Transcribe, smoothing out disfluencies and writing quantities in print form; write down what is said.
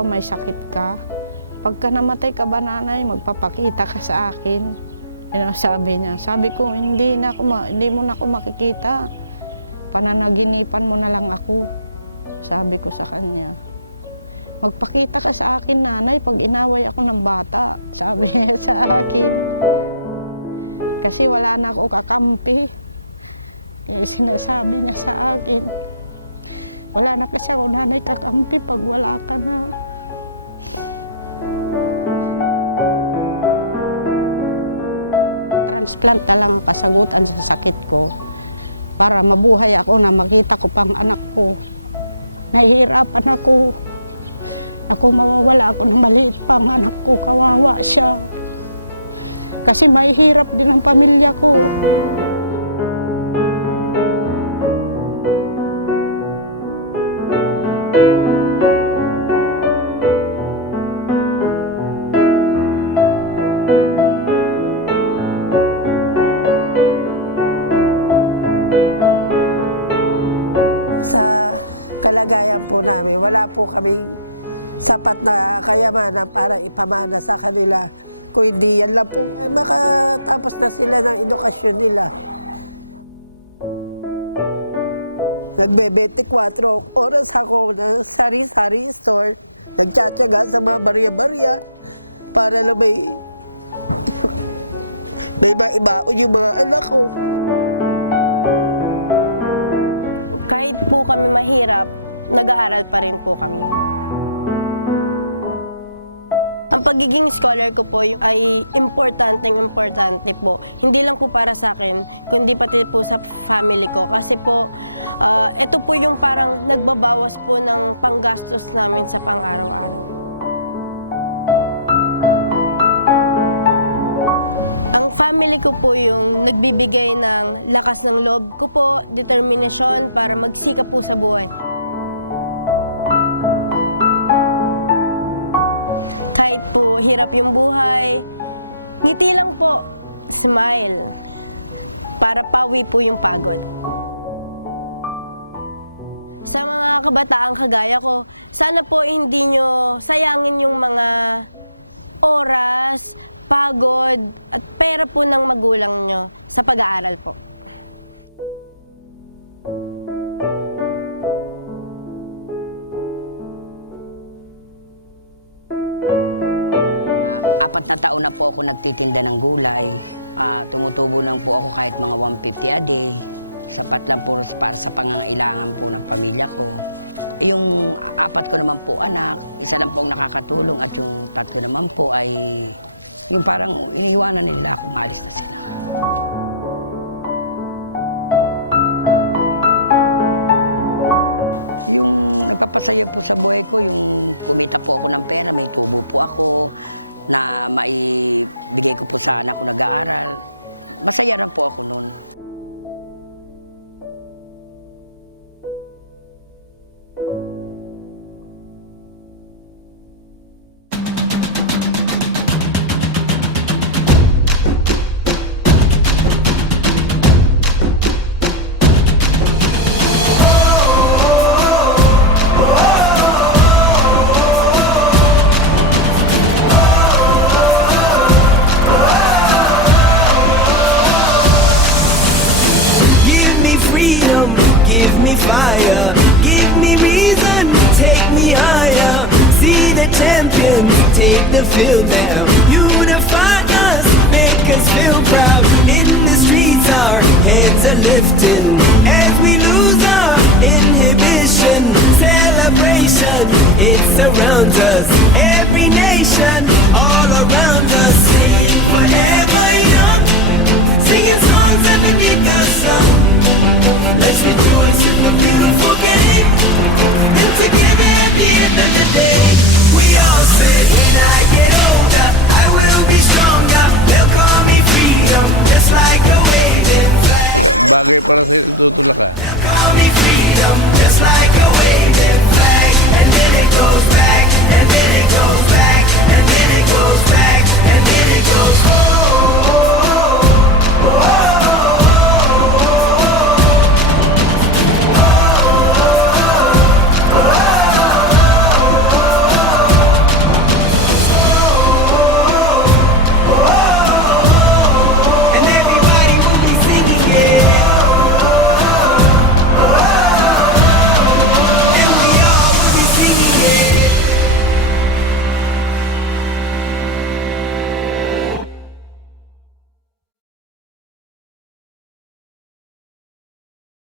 ba may sakit ka? Pagka namatay ka ba, nanay, magpapakita ka sa akin. Yan ang sabi niya. Sabi ko, hindi mo na ako makikita. Pag nag-ginipan mo na lang ako, sabi ko sa kanya, magpakita ka sa akin, nanay, pag inaway ako ng bata. Sabi niya sa akin. Kasi wala nang ikakampi. May sinasabi na sa akin. Wala na ko sa nanay kakampi pag wala ka na. Kaya parang kapalit ang sakit ko. Para mabuhay ako na makita ko pa ng anak ko. Nahihirapan ako. Ako wala akong maliit pa ng anak ko. Kawawa siya. Kasi mahirap din pamilya ko. Oras ako sari-sari store, magsato lang sa mga baryo-baryo para na may iba-iba mga anak ko. Parang po kayo mahirap, nag-aaral pa rin po. Ang pagiging scholar ko po ay importante po. Hindi lang po para sa akin, kundi pati po sa family ko. Kasi po, ito po yung parang nagbabawas po ng panggastos namin sa trabaho ko. Ang family ko po yung nagbibigay na lakas ng loob ko po, determination para magsikap po sa buhay. Kahit po, hirap yung buhay, ngiti lang po, smile, para pawi po yung pagod. Ang higaya ko, sana po hindi nyo sayangin yung mga oras, pagod, at pera po ng magulang nyo sa pag-aaral po. Pagkataon na po ako nagtitinda ng gulay, tumutulong lang po ako sa mga 150 a day, sapat lang po para sa pangkailangan ng pamilya ko. Yung apat ko naman po anak, isa lang po nakakatulong at yung tatlo naman po ay yung parang nila na magbakal. Give me fire, give me reason, take me higher. See the champions take the field now. Unify us, make us feel proud. In the streets our heads are lifting as we lose our inhibition. Celebration, it surrounds us. Every nation,